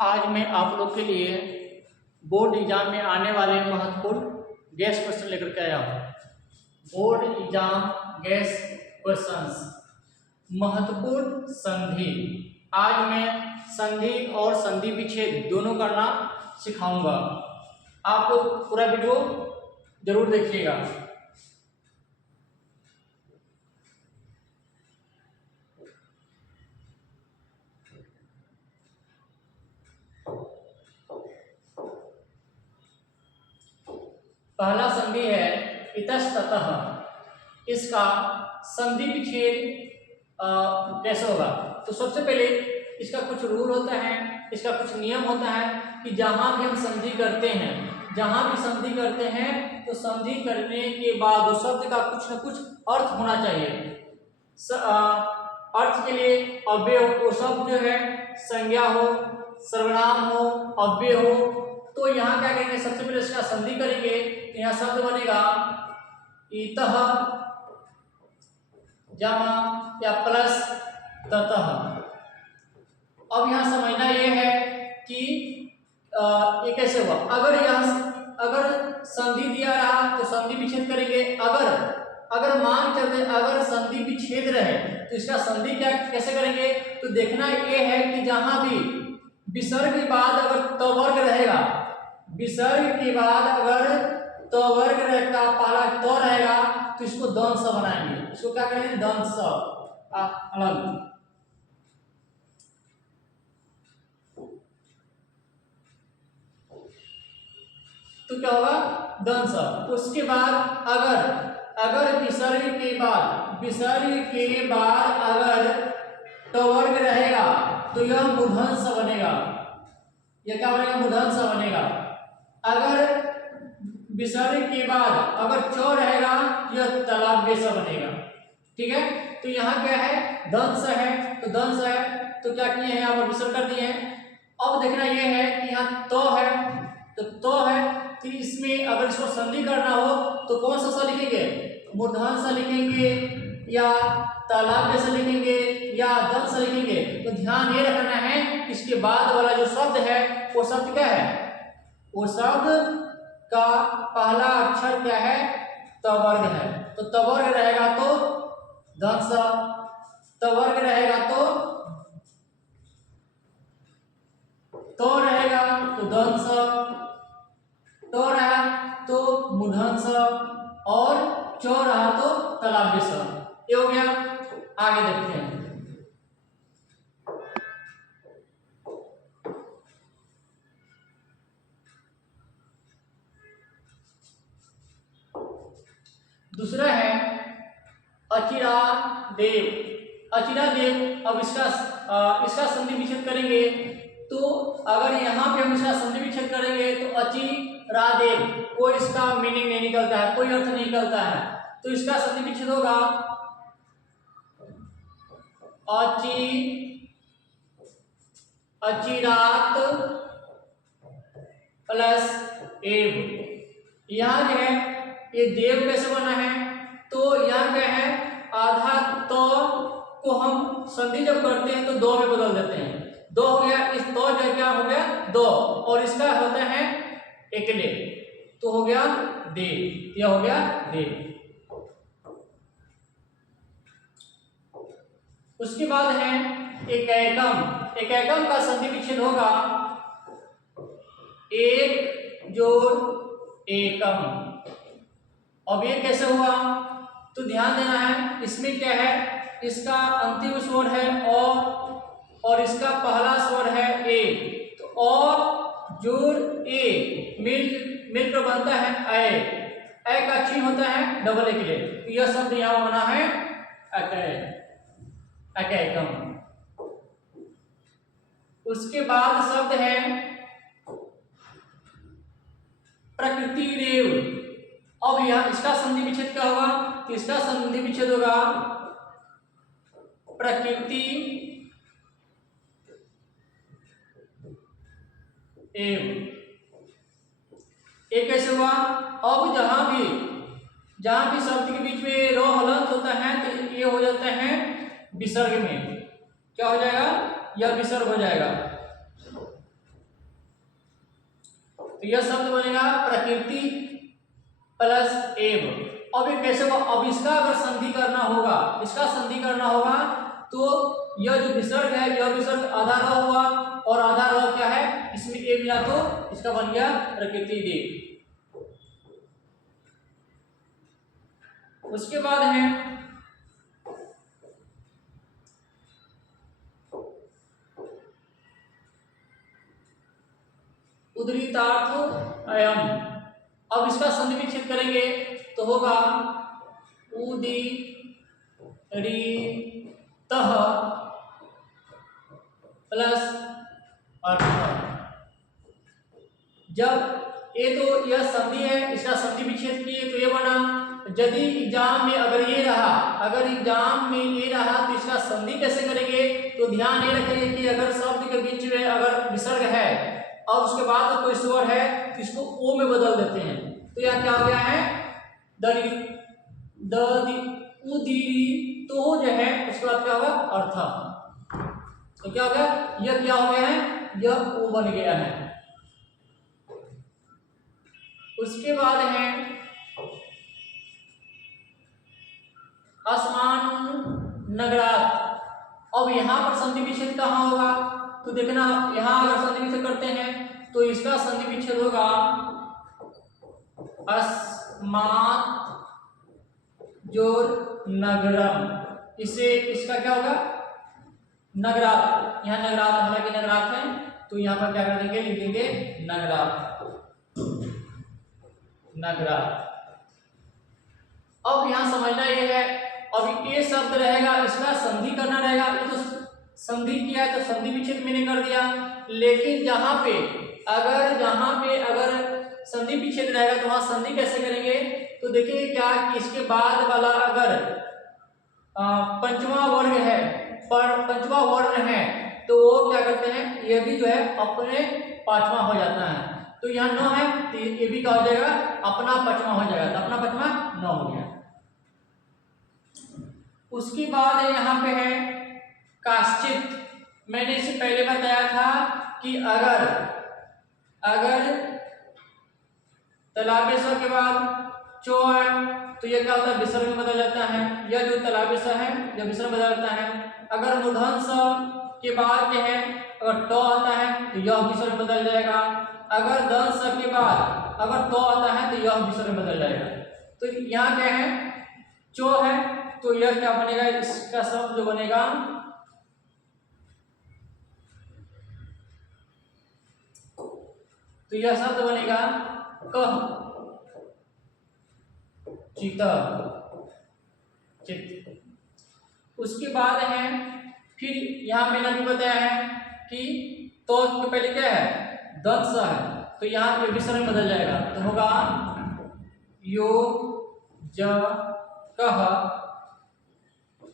आज मैं आप लोग के लिए बोर्ड एग्जाम में आने वाले महत्वपूर्ण गैस क्वेश्चन लेकर के आया हूँ। बोर्ड एग्जाम गैस क्वेश्चंस, महत्वपूर्ण संधि। आज मैं संधि और संधि विच्छेद दोनों करना सिखाऊंगा। आप लोग पूरा वीडियो जरूर देखिएगा। पहला संधि है इतस्ततः। इसका संधि विच्छेद कैसे होगा? तो सबसे पहले इसका कुछ रूल होता है, इसका कुछ नियम होता है कि जहां भी हम संधि करते हैं, जहां भी संधि करते हैं तो संधि करने के बाद उस शब्द का कुछ न कुछ अर्थ होना चाहिए। अर्थ के लिए अव्यय वो शब्द जो है संज्ञा हो, सर्वनाम हो, अव्यय हो, तो यहाँ क्या करेंगे? सबसे पहले इसका संधि करेंगे तो यहाँ शब्द बनेगा इतः जमा या प्लस ततः। अब यहाँ समझना ये है कि ये कैसे हुआ। अगर संधि दिया रहा तो संधि विच्छेद करेंगे। अगर मान चलते अगर संधि विच्छेद रहे तो इसका संधि क्या कैसे करेंगे? तो देखना ये है कि जहां भी विसर्ग के बाद अगर त वर्ग रहेगा, विसर्ग के बाद अगर त वर्ग का पहला त रहेगा तो इसको दंश बनाएंगे। इसको क्या करेंगे? दंश अलग। तो क्या होगा? दंश। उसके बाद अगर विसर्ग के बाद अगर ट वर्ग रहेगा तो यह मूर्धन्य बनेगा। यह क्या बनेगा? मूर्धन्य बनेगा। अगर विसर्ग के बाद अगर च रहेगा यह तलाव्य बनेगा। ठीक है, तो यहाँ क्या है? दंश है, तो दंश है तो क्या किए हैं? यहाँ पर विसर्ग कर दिए हैं। अब देखना यह है कि यहाँ तो है, तो है तो इसमें अगर इसको संधि करना हो तो कौन सा सा लिखेंगे? मूर्धन्य सा लिखेंगे या तालाब्य से लिखेंगे या दंश से लिखेंगे? तो ध्यान ये रखना है इसके बाद वाला जो शब्द है वो शब्द क्या है? वो शब्द का पहला अक्षर क्या है? तवर्ग है। तो तवर्ग रहेगा तो दंश, तवर्ग रहेगा तो रहेगा तो दंश, तो रहा तो मूर्धन्य और चौ रहा तो तलाव्य। ये हो गया। आगे देखते हैं। दूसरा है अचिरा देव। अचिरा देव। अब इसका संधि विच्छेद करेंगे तो अगर यहाँ पे हम इसका संधि विच्छेद करेंगे तो अचि रादेव, कोई इसका मीनिंग नहीं निकलता है, कोई अर्थ नहीं निकलता है। तो इसका संधि विच्छेद होगा अचिरात प्लस एव। यहाँ जो है ये देव कैसे बना है? तो यहाँ क्या है? आधा तो को हम संधि जब करते हैं तो दो में बदल देते हैं। दो हो गया, इस दो जो क्या हो गया? दो, और इसका होता है एकले, तो हो गया देव। यह हो गया देव। उसके बाद है एकैकम। एकैकम का संधि विच्छेद होगा एक जोड़ एकम। अब ये कैसे हुआ? तो ध्यान देना है, इसमें क्या है? इसका अंतिम स्वर है और इसका पहला स्वर है ए, तो और जोड़ ए मिलकर बनता है ए का चिन्ह होता है डबल ए के लिए। तो यह शब्द यहाँ बना है एकैकम। उसके बाद शब्द है प्रकृति रेव। अब यह इसका संधि विच्छेद क्या होगा? तो इसका संधि विच्छेद होगा प्रकृति एव। एक कैसे हुआ? अब जहां भी शब्द के बीच में रो हलंत होता है तो ये हो जाता है विसर्ग में। क्या हो जाएगा? यह विसर्ग हो जाएगा। तो यह शब्द बनेगा प्रकृति प्लस एव। अब ये कैसे हुआ, अब इसका अगर संधि करना होगा, इसका संधि करना होगा तो यह जो विसर्ग है, यह विसर्ग आधा र हुआ और आधा र क्या है, इसमें ए मिला तो इसका बन गया प्रकृति देव। उसके बाद है उदरितार्थ अयम। अब इसका संधि विच्छेद करेंगे तो होगा उदीरितः प्लस अर्थ। जब ये तो यह संधि है, इसका संधि विच्छेद किए तो ये बना। यदि एग्जाम में अगर ये रहा, अगर एग्जाम में ये रहा तो इसका संधि कैसे करेंगे, तो ध्यान ये रखेंगे कि अगर शब्द के बीच में अगर विसर्ग है और उसके बाद कोई स्वर है तो इसको ओ में बदल देते हैं। तो यह क्या हो गया है, उदीरी तो जो है उसके बाद क्या होगा अर्थ। तो क्या हो गया, यह क्या हो गया है, यह ओ बन गया है। उसके बाद है असमान नगरात। अब यहां पर संधि विच्छेद कहां होगा, तो देखना यहां अगर संधि विच्छेद करते हैं तो इसका संधि विच्छेद होगा अस्मात् जोर नगरम। इससे इसका क्या होगा नगरात। यहाँ नगरात, हालांकि नगरात है तो यहाँ पर क्या कर देंगे, लिख देंगे नगरात, नगरात। अब यहाँ समझना ये है, अब ये शब्द रहेगा, इसका संधि करना रहेगा। ये तो संधि किया है तो संधि विच्छेद मैंने कर दिया, लेकिन जहां पे अगर संधि विच्छेद रहेगा तो वहां संधि कैसे करेंगे, तो देखेंगे क्या कि इसके बाद वाला अगर पंचवा वर्ग है, पर पंचवा वर्ण है तो वो क्या करते हैं, ये भी जो है अपने पांचवा हो जाता है। तो यहाँ 9 है तो ये भी क्या हो जाएगा, अपना पचवा हो जाएगा। तो अपना पचवा 9 हो गया। उसके बाद यहाँ पे है काश्चित। मैंने इससे पहले बताया था कि अगर तलाबेश के बाद चो है तो यह क्या होता है, विसर्ग में बदल जाता है। यह जो तलाबेश है यह विसर्ग में बदल जाता है। अगर मूर्धन्य स के बाद क्या है, अगर ट आता है तो यह विसर्ग में बदल जाएगा। अगर दंश के बाद अगर तो आता है तो यह विसर्ग में बदल जाएगा। तो यहाँ क्या है, चो है तो यह क्या बनेगा, इसका शब्द जो बनेगा तो यह शब्द बनेगा कह चित। उसके बाद है फिर यहाँ मैंने भी बताया है कि तो के पहले क्या है, दंश है तो यहाँ पे विसर्ग बदल जाएगा। तो होगा यो ज कह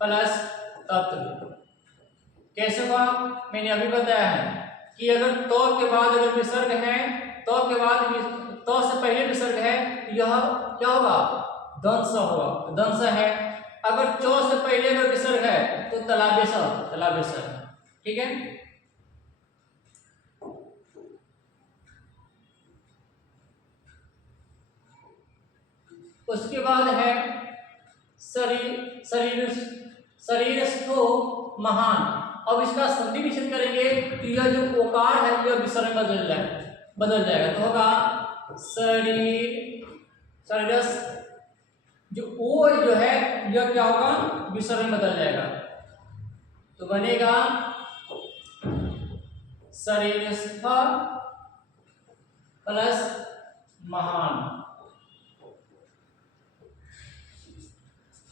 प्लस तत्व। कैसे हुआ, मैंने अभी बताया है कि अगर तो के बाद अगर विसर्ग है, तो के बाद तो से पहले विसर्ग है, यह क्या होगा, दंश होगा। दंश है। अगर चो से पहले अगर विसर्ग है तो तलाबेश। ठीक है। उसके बाद है शरीरस्थो महान। अब इसका संधि विच्छेद करेंगे तो यह जो ओकार है यह विसर्ग बदल जाएगा। तो होगा शरीरस, जो ओ जो है यह क्या होगा, विसर्ग में बदल जाएगा। तो बनेगा शरीरस्थ प्लस महान।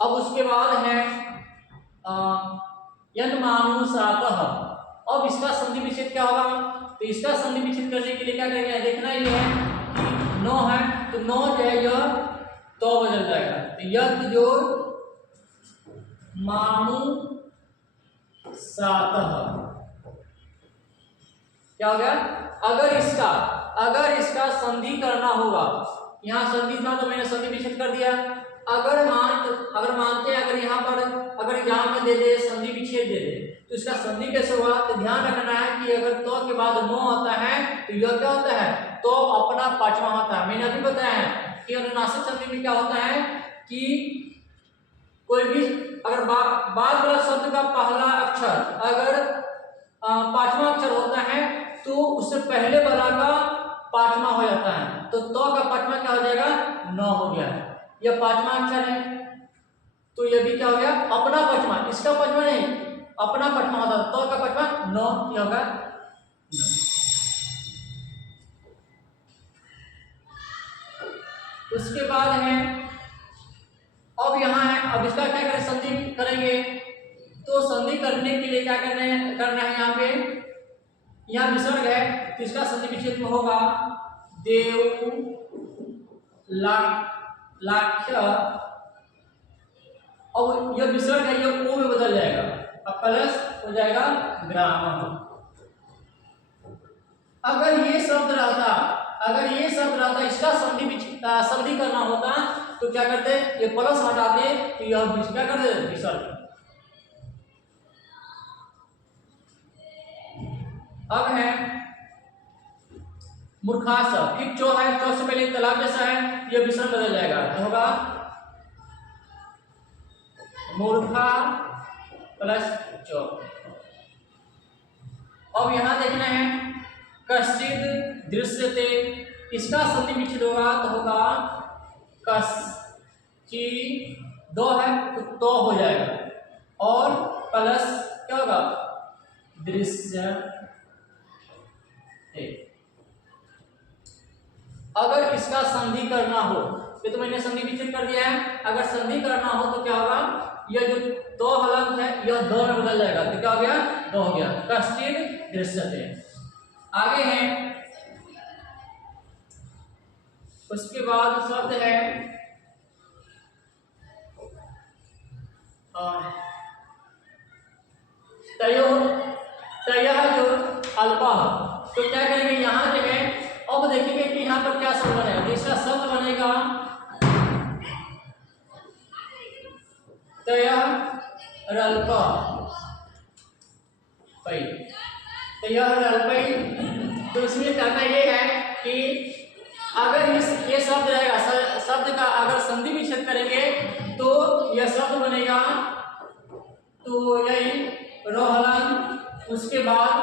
अब उसके बाद है यन्मानुसातः। अब इसका संधि विच्छेद क्या होगा, तो इसका संधि विच्छेद करने के लिए क्या करेंगे, देखना ये है कि 9 है तो 9 जो है यह तो बदल जाएगा। तो यद जो मानु सातः क्या हो गया, अगर इसका संधि करना होगा, यहाँ संधि था तो मैंने संधि विच्छेद कर दिया। अगर मानते अगर यहाँ पर अगर एग्जाम में दे दे संधि विच्छेद दे दे तो इसका संधि कैसे हुआ, तो ध्यान रखना है कि अगर तो के बाद नो होता है तो यह क्या होता है, तो अपना पांचवा होता है। मैंने अभी बताया है कि अनुनासिक संधि में क्या होता है कि कोई भी अगर बाद वाला शब्द का पहला अक्षर अगर पांचवा अक्षर होता है तो उससे पहले वाला का पांचवा हो जाता है, तो का पांचवा क्या हो जाएगा, नौ हो गया। यह पांचवा अक्षर है तो यह भी क्या हो गया, अपना पांचवा, इसका पांचवा नहीं अपना पांचवा होता है, तो का पांचवा नौ क्या होगा। उसके बाद है अब यहाँ है, अब इसका क्या करें, संधि करेंगे। तो संधि करने के लिए क्या करना है यहाँ पे, यहाँ विसर्ग है तो इसका संधि विच्छेद में होगा देव लाख्य। अब यह विसर्ग है यह ओ में बदल जाएगा, अब प्लस हो जाएगा ग्राम। अगर ये शब्द रहता इसका संधि करना होता तो क्या करते, ये प्लस हटाते तो यह क्या करते विसर्ग। अब है मूर्खास, फिर चो है, चो से पहले तालाब जैसा है, यह विसर्ग बदल जाएगा तो होगा मूर्खा प्लस चो। अब यहां देखना है कश्चित दृश्यते, इसका संधि विच्छेद होगा तो होगा कस ची, दो है तो हो जाएगा और प्लस क्या होगा दृश्य। अगर इसका संधि करना हो, ये तो मैंने संधि विच्छेद कर दिया है, अगर संधि करना हो तो क्या होगा, यह जो दो हलंत है यह दो में बदल जाएगा तो क्या हो गया, दो हो गया कश्चित दृश्यते। आगे है उसके बाद शब्द है तयो जो अल्पा, तो क्या करेंगे यहाँ जो है, अब देखेंगे कि यहाँ पर क्या शब्द बनेगा, तीसरा शब्द बनेगा तय रल्पा पई, तय रल्पई। तो इसमें कहना ये है कि अगर ये शब्द रहेगा, शब्द का अगर संधि विच्छेद करेंगे तो यह शब्द बनेगा तो यही रोहलन, उसके बाद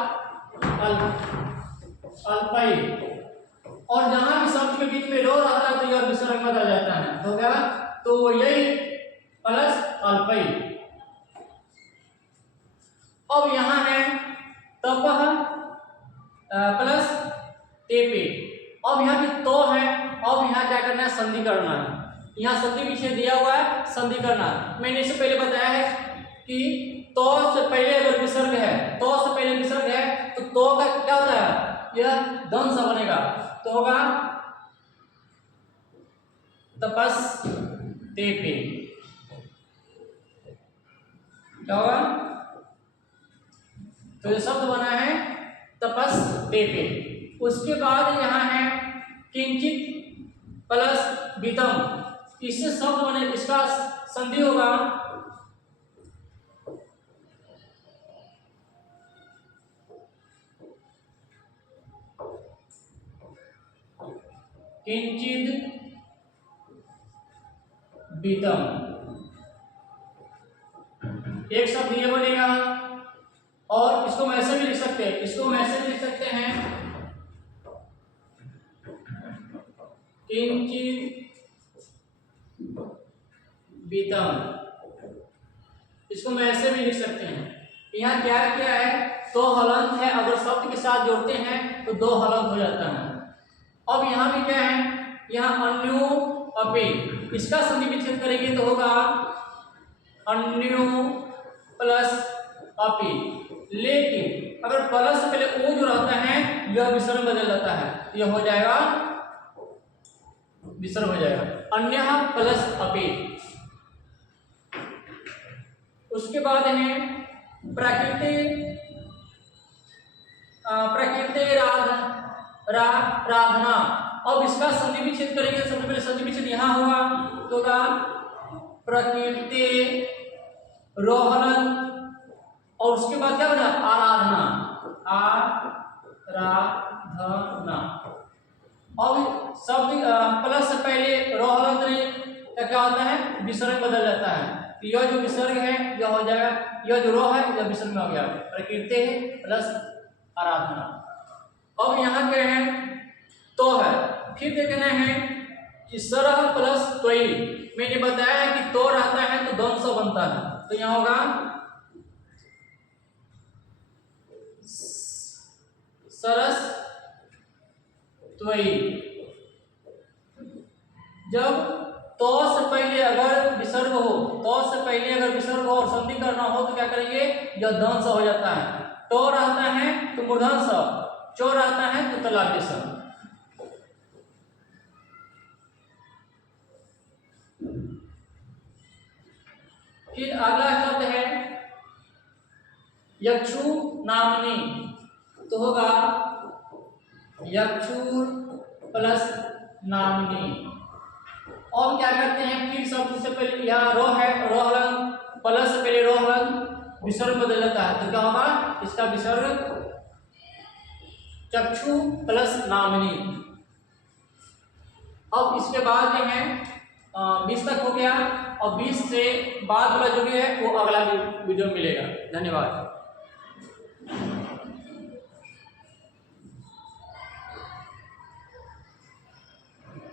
अल्पई, और जहां भी शब्द के बीच में रो रहता है तो यह विसर्ग बदल जाता है तो क्या, तो यही प्लस अल्पई। अब यहां है तपह प्लस तेपे, अब यहाँ भी तो है, अब यहाँ क्या करना है, संधि करना है। यहाँ संधि विच्छेद दिया हुआ है, संधि करना है। मैंने इससे पहले बताया है कि तो से पहले अगर विसर्ग है, तो से पहले विसर्ग है तो का क्या होता है, यह दंश बनेगा तो होगा तपस तेपे, क्या होगा, तो ये शब्द बना है तपस तेपे। उसके बाद यहाँ है किंचित प्लस बीतम, इससे शब्द बने, इसका संधि होगा किंचित बीतम। एक शब्द ये बनेगा और इसको हम ऐसे भी लिख सकते हैं, किंचित बीतम, इसको हम ऐसे भी लिख सकते हैं। यहाँ क्या क्या है, दो हलंत है, अगर शब्द के साथ जोड़ते हैं तो दो हलंत हो जाता है। अब यहाँ भी क्या है, यहाँ अन्यो अपे, इसका संधि विच्छेद करेंगे तो होगा अन्यो प्लस अपे, लेकिन अगर प्लस से पहले ओ जो रहता है यह विसर्ग बदल जाता है, यह हो जाएगा विसर्ग हो जाएगा अन्य प्लस अपे। उसके बाद है प्रकृति राधना, अब इसका संधि विच्छेद करेंगे, सबसे पहले संधि विच्छेद यहाँ होगा तो होगा प्रकृति रोहन और उसके बाद क्या बना आराधना, आराधना। अब शब्द प्लस से पहले रोहलंत नहीं क्या होता है विसर्ग बदल जाता है। यह जो विसर्ग है यह हो जाएगा, यह जो रो है यह विसर्ग में हो गया, प्रकृति है प्लस आराधना। अब यहाँ क्या है तो है, फिर देखना है कि सरह प्लस त्वयी। मैंने बताया है कि तो रहता है तो द्वंद्व स बनता है, तो यहाँ होगा सरस त्वयी। जब तो से पहले अगर विसर्ग हो, तो से पहले अगर विसर्ग हो और संधि करना हो तो क्या करेंगे, यह द्वंद्व हो जाता है। तो रहता है तो मूर्धन्य स, चो रहता है तो तलाव्य स। फिर अगला शब्द है यक्षु नामनी, तो होगा यक्षुर प्लस नामनी। और क्या करते हैं फिर शब्द से पहले यहाँ रो है, रोहलन प्लस से पहले रोहलन विसर्ग बदल जाता है, तो क्या होगा इसका विसर्ग चक्षु प्लस नामनी। अब इसके बाद जो है 20 तक हो गया, और 20 से बाद वाला जो भी है वो अगला वीडियो में मिलेगा। धन्यवाद।